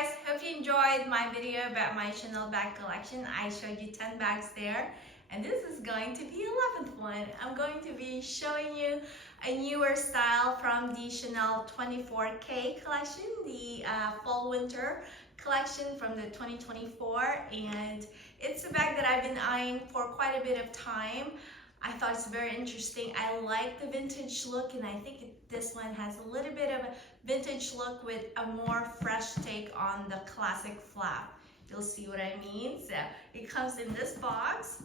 guys, hope you enjoyed my video about my Chanel bag collection. I showed you 10 bags there, and this is going to be 11th one. I'm going to be showing you a newer style from the Chanel 24K collection, the fall winter collection from the 2024, and it's a bag that I've been eyeing for quite a bit of time. I thought it's very interesting. I like the vintage look, and I think this one has a little bit of a vintage look with a more fresh take on the classic flap. You'll see what I mean. So it comes in this box.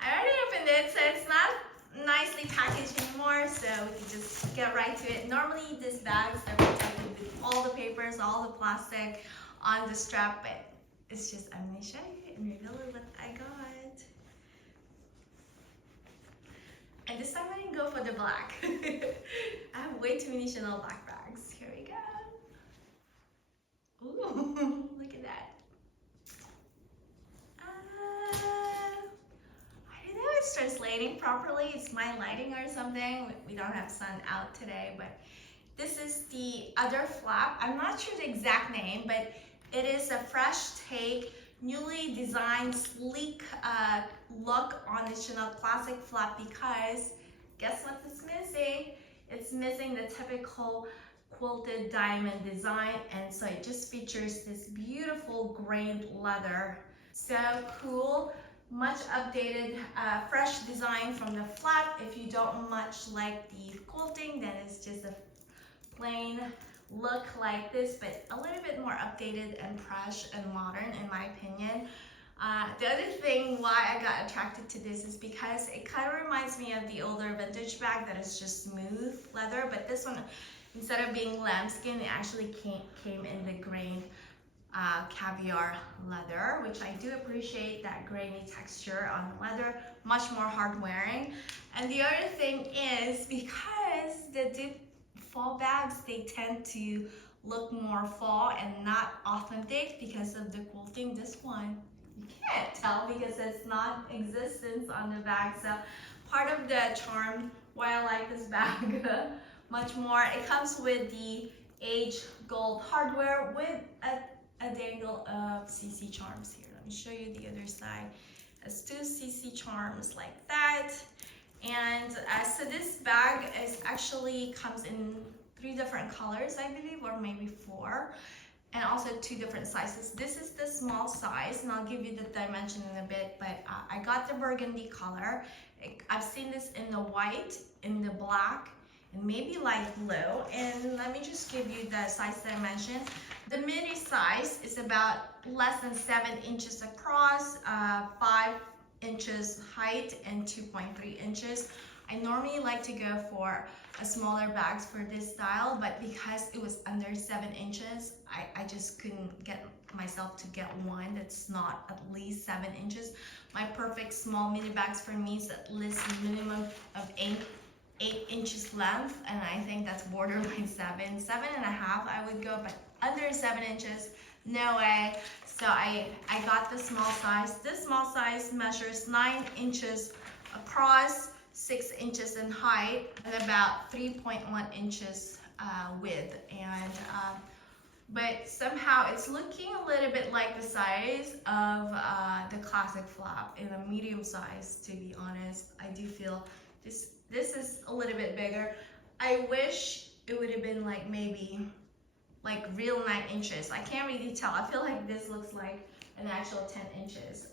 I already opened it, so it's not nicely packaged anymore, so we can just get right to it. Normally these bags are protected with all the papers, all the plastic on the strap, but it's just, I'm going to show you and reveal what I got. And this time I didn't go for the black. I have way too many Chanel black bags. Here we go. Ooh, look at that. I don't know if it's translating properly. It's my lighting or something. We don't have sun out today, but this is the other flap. I'm not sure the exact name, but it is a fresh take, newly designed, sleek look on the Chanel classic flap, because guess what it's missing? It's missing the typical quilted diamond design, and so it just features this beautiful grained leather. So cool, much updated, fresh design from the flap. If you don't much like the quilting, then it's just a plain look like this, but a little bit more updated and fresh and modern in my opinion. The other thing why I got attracted to this is because it kind of reminds me of the older vintage bag that is just smooth leather, but this one, instead of being lambskin, it actually came in the grained caviar leather, which I do appreciate that grainy texture on the leather, much more hard wearing. And the other thing is, because the fall bags, they tend to look more fall and not authentic because of the quilting. This one, you can't tell because it's not existence on the bag. So part of the charm why I like this bag much more, it comes with the aged gold hardware with a dangle of CC charms here. Let me show you the other side. It's 2 CC charms like that. And so this bag is actually comes in 3 different colors, I believe, or maybe 4, and also 2 different sizes. This is the small size, and I'll give you the dimension in a bit, but I got the burgundy color. I've seen this in the white, in the black, and maybe light blue. And let me just give you the size dimension. The midi size is about less than 7 inches across, 5 inches height, and 2.3 inches. I normally like to go for a smaller bags for this style, but because it was under 7 inches, I just couldn't get myself to get one that's not at least 7 inches. My perfect small mini bags for me is at least a minimum of 8 inches length, and I think that's borderline 7.5 I would go, but under 7 inches, no way. So I got the small size. This small size measures 9 inches across, 6 inches in height, and about 3.1 inches width. And but somehow it's looking a little bit like the size of the classic flap in a medium size, to be honest. I do feel this is a little bit bigger. I wish it would have been like maybe like real 9 inches. I can't really tell. I feel like this looks like an actual 10 inches.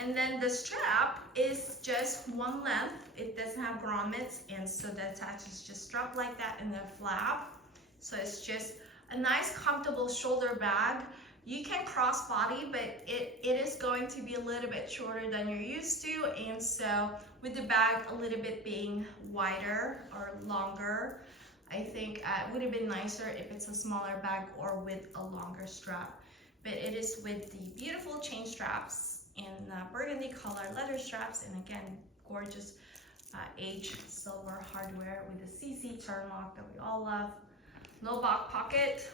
And then the strap is just one length. It doesn't have grommets, and so the attach is just strapped like that in the flap. So it's just a nice comfortable shoulder bag. You can cross body, but it is going to be a little bit shorter than you're used to, and so with the bag a little bit being wider or longer, I think it would have been nicer if it's a smaller bag or with a longer strap. But it is with the beautiful chain straps in burgundy color leather straps, and again, gorgeous aged silver hardware with the CC turn lock that we all love. No back pocket,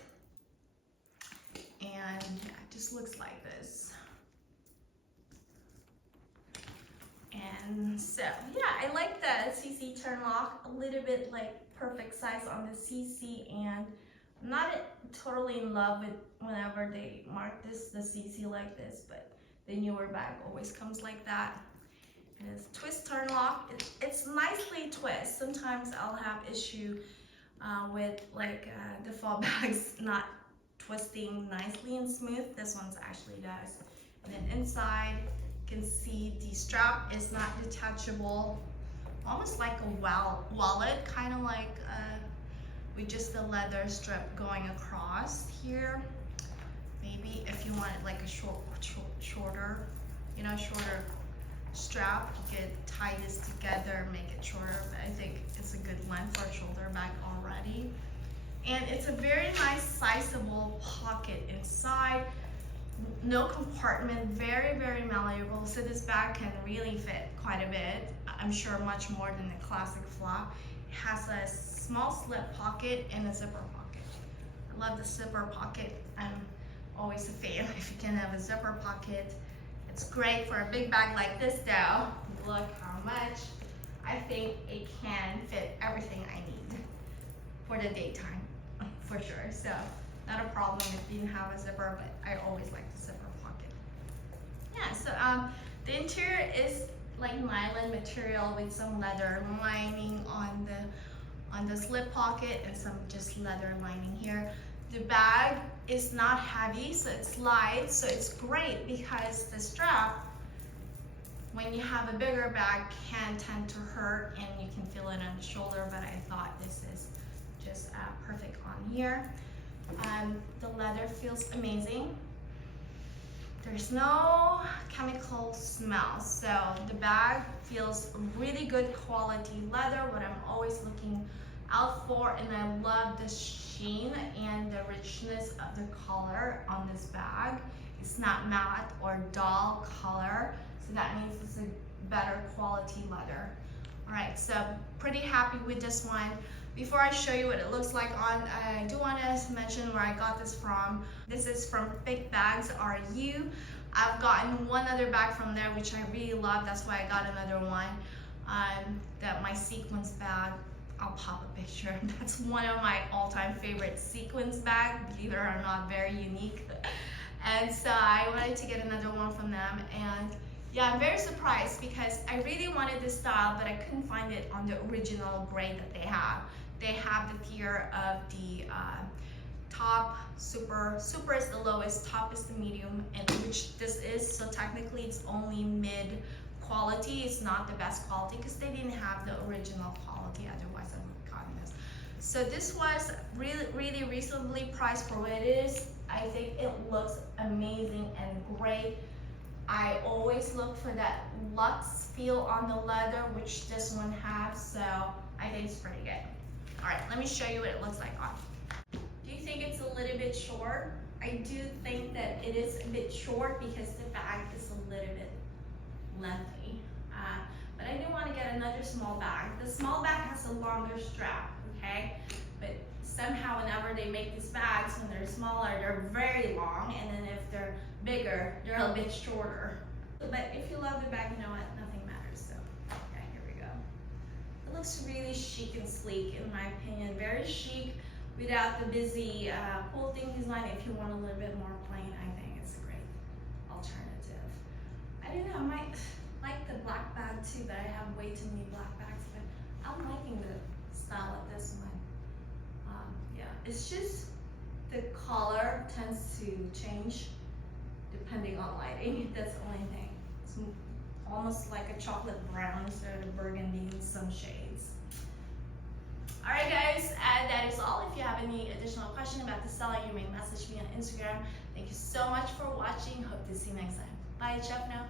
and yeah, it just looks like this. And so yeah, I like the CC turn lock, a little bit like perfect size on the CC, and I'm not totally in love with whenever they mark the CC like this, but the newer bag always comes like that. And it's twist turn lock. It's nicely twist. Sometimes I'll have issue with like the fall bags not twisting nicely and smooth. This one's actually does. And then inside, you can see the strap is not detachable, almost like a wallet, kind of like with just the leather strip going across here. Maybe if you want it like a shorter, shorter strap, you could tie this together, make it shorter, but I think it's a good length for a shoulder bag already. And it's a very nice sizable pocket inside. No compartment, very, very malleable. So this bag can really fit quite a bit. I'm sure much more than the classic flap. It has a small slip pocket and a zipper pocket. I love the zipper pocket. I'm always a fan if you can have a zipper pocket. It's great for a big bag like this though. Look how much. I think it can fit everything I need for the daytime, for sure. So not a problem if you didn't have a zipper, but I always like the zipper pocket. Yeah, so the interior is like nylon material with some leather lining on the slip pocket and some just leather lining here. The bag is not heavy, so it's light, so it's great because the strap, when you have a bigger bag, can tend to hurt and you can feel it on the shoulder, but I thought this is just perfect on here. The leather feels amazing. There's no chemical smell, so the bag feels really good quality leather, what I'm always looking out for, and I love the sheen and the richness of the color on this bag. It's not matte or dull color, so that means it's a better quality leather. Alright, so pretty happy with this one. Before I show you what it looks like on, I do want to mention where I got this from. This is from Big Bags RU. I've gotten one other bag from there which I really love, that's why I got another one. My sequins bag, I'll pop a picture. That's one of my all-time favorite sequins bag, believe it or not, very unique. And so I wanted to get another one from them, and yeah, I'm very surprised because I really wanted this style, but I couldn't find it on the original grade that they have. They have the tier of the top, super is the lowest, top is the medium, and which this is, so technically it's only mid quality. It's not the best quality because they didn't have the original quality, otherwise I would have gotten this. So this was really reasonably priced for what it is. I think it looks amazing and great. I always look for that luxe feel on the leather, which this one has, so I think it's pretty good. All right, let me show you what it looks like on. Do you think it's a little bit short? I do think that it is a bit short because the bag is a little bit lengthy. But I do want to get another small bag. The small bag has a longer strap, okay? But somehow whenever they make these bags, when they're smaller, they're very long, and then if they're bigger, they're a bit shorter. But if you love the bag, you know what? Nothing matters. So, okay, here we go. It looks really chic and sleek, in my opinion. Very chic, without the busy quilting design. If you want a little bit more plain, I think it's a great alternative. I don't know, I might like the black bag too, but I have way too many black bags. But I'm liking the style of this one. Yeah, it's just the color tends to change depending on lighting. That's the only thing. It's almost like a chocolate brown instead of burgundy in some shades. Alright guys, that is all. If you have any additional question about the style, you may message me on Instagram. Thank you so much for watching. Hope to see you next time. Bye, Chef now.